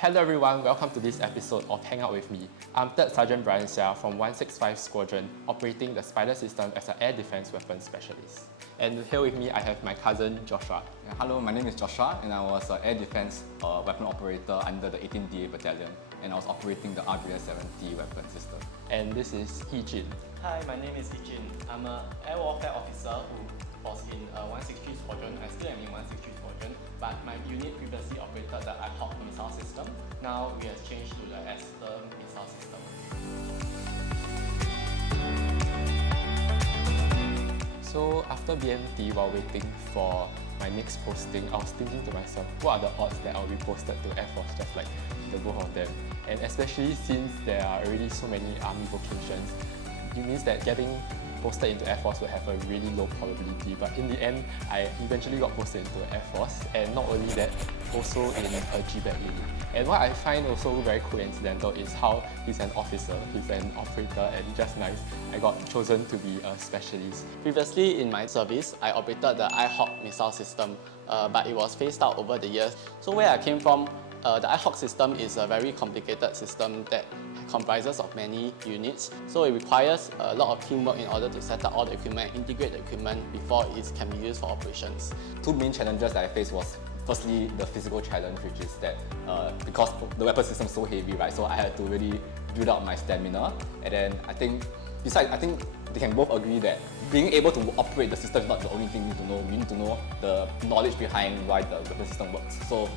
Hello everyone, welcome to this episode of Hang Out With Me. I'm 3rd Sergeant Bryan Seah from 165 Squadron, operating the Spider system as an air defense weapons specialist. And here with me I have my cousin Joshua. Hello, my name is Joshua and I was an air defense weapon operator under the 18th DA Battalion and I was operating the RSAF weapon system. And this is Jin. Hi, my name is Jin. I'm an air warfare officer who was in 163 Squadron. I still am in 163 Squadron, but my unit previously operated the ad hoc missile system. Now we have changed to the Aster missile system. So after BMT, while waiting for my next posting, I was thinking to myself, what are the odds that I'll be posted to Air Force just like the both of them? And especially since there are already so many army vocations, it means that getting posted into Air Force would have a really low probability, but in the end, I eventually got posted into Air Force, and not only that, also in a GBAT unit. And what I find also very coincidental is how he's an officer, he's an operator, and just nice, I got chosen to be a specialist. Previously in my service, I operated the IHawk missile system, but it was phased out over the years. So where I came from, the IHawk system is a very complicated system that comprises of many units. So it requires a lot of teamwork in order to set up all the equipment, integrate the equipment before it can be used for operations. Two main challenges that I faced was firstly the physical challenge, which is that because the weapon system is so heavy, right? So I had to really build up my stamina. And then I think they can both agree that being able to operate the system is not the only thing you need to know. You need to know the knowledge behind why the weapon system works. So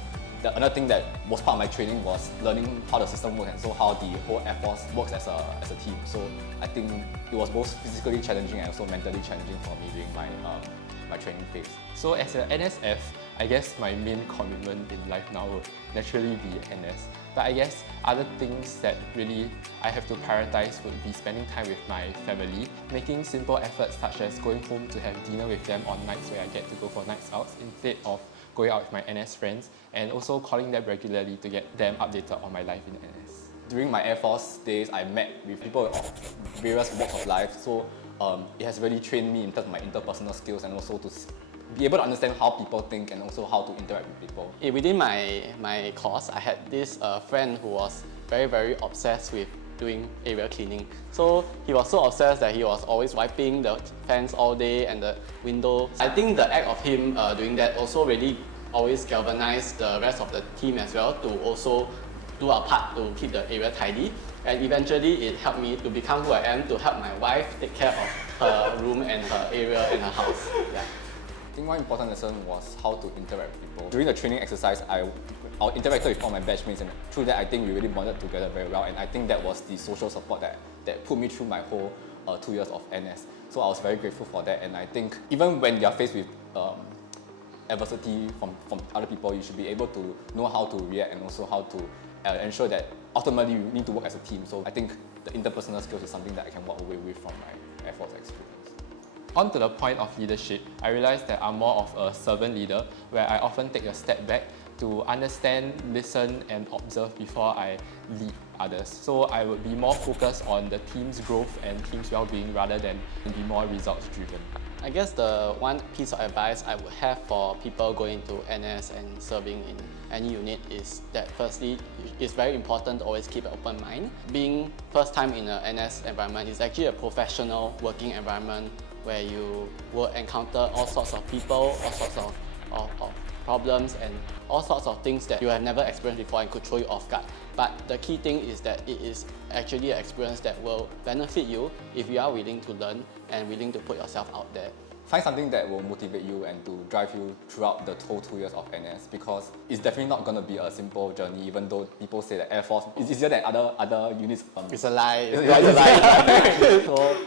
another thing that was part of my training was learning how the system works and so how the whole Air Force works as a team. So I think it was both physically challenging and also mentally challenging for me during my training phase. So as an NSF, I guess my main commitment in life now would naturally be NS. But I guess other things that really I have to prioritize would be spending time with my family, making simple efforts such as going home to have dinner with them on nights where I get to go for nights out instead of going out with my NS friends, and also calling them regularly to get them updated on my life in NS. During my Air Force days, I met with people of various walks of life, so it has really trained me in terms of my interpersonal skills and also to be able to understand how people think and also how to interact with people. Within my course, I had this friend who was very obsessed with doing area cleaning. So he was so obsessed that he was always wiping the fence all day and the window. I think the act of him doing that also really always galvanized the rest of the team as well to also do our part to keep the area tidy. And eventually it helped me to become who I am, to help my wife take care of her room and her area and her house. Yeah. I think one important lesson was how to interact with people. During the training exercise, I interacted with all my batchmates, and through that I think we really bonded together very well, and I think that was the social support that put me through my whole 2 years of NS. So I was very grateful for that, and I think even when you're faced with adversity from other people, you should be able to know how to react and also how to ensure that ultimately you need to work as a team. So I think the interpersonal skills is something that I can walk away with from my Air Force experience. On to the point of leadership, I realized that I'm more of a servant leader where I often take a step back to understand, listen and observe before I lead others. So I would be more focused on the team's growth and team's well-being rather than be more results driven. I guess the one piece of advice I would have for people going to NS and serving in any unit is that firstly, it's very important to always keep an open mind. Being first time in an NS environment is actually a professional working environment where you will encounter all sorts of people, all sorts of problems and all sorts of things that you have never experienced before and could throw you off guard. But the key thing is that it is actually an experience that will benefit you if you are willing to learn and willing to put yourself out there. Find something that will motivate you and to drive you throughout the whole 2 years of NS, because it's definitely not going to be a simple journey, even though people say that Air Force is easier than other units. It's a lie. It's a lie. So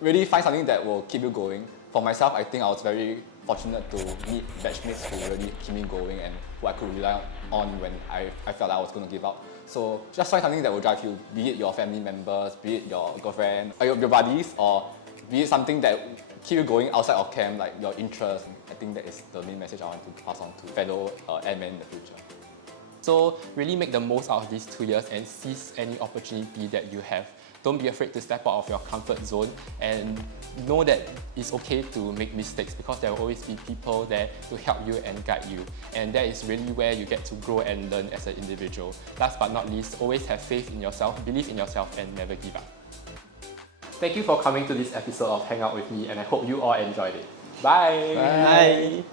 really find something that will keep you going. For myself, I think I was very fortunate to meet batchmates who really keep me going and who I could rely on when I felt like I was going to give up. So just find something that will drive you, be it your family members, be it your girlfriend, or your buddies, or be it something that keep you going outside of camp, like your interests. I think that is the main message I want to pass on to fellow airmen in the future. So really make the most out of these 2 years and seize any opportunity that you have Don't be afraid to step out of your comfort zone, and know that it's okay to make mistakes, because there will always be people there to help you and guide you. And that is really where you get to grow and learn as an individual. Last but not least, always have faith in yourself, believe in yourself, and never give up. Thank you for coming to this episode of Hang Out With Me, and I hope you all enjoyed it. Bye! Bye.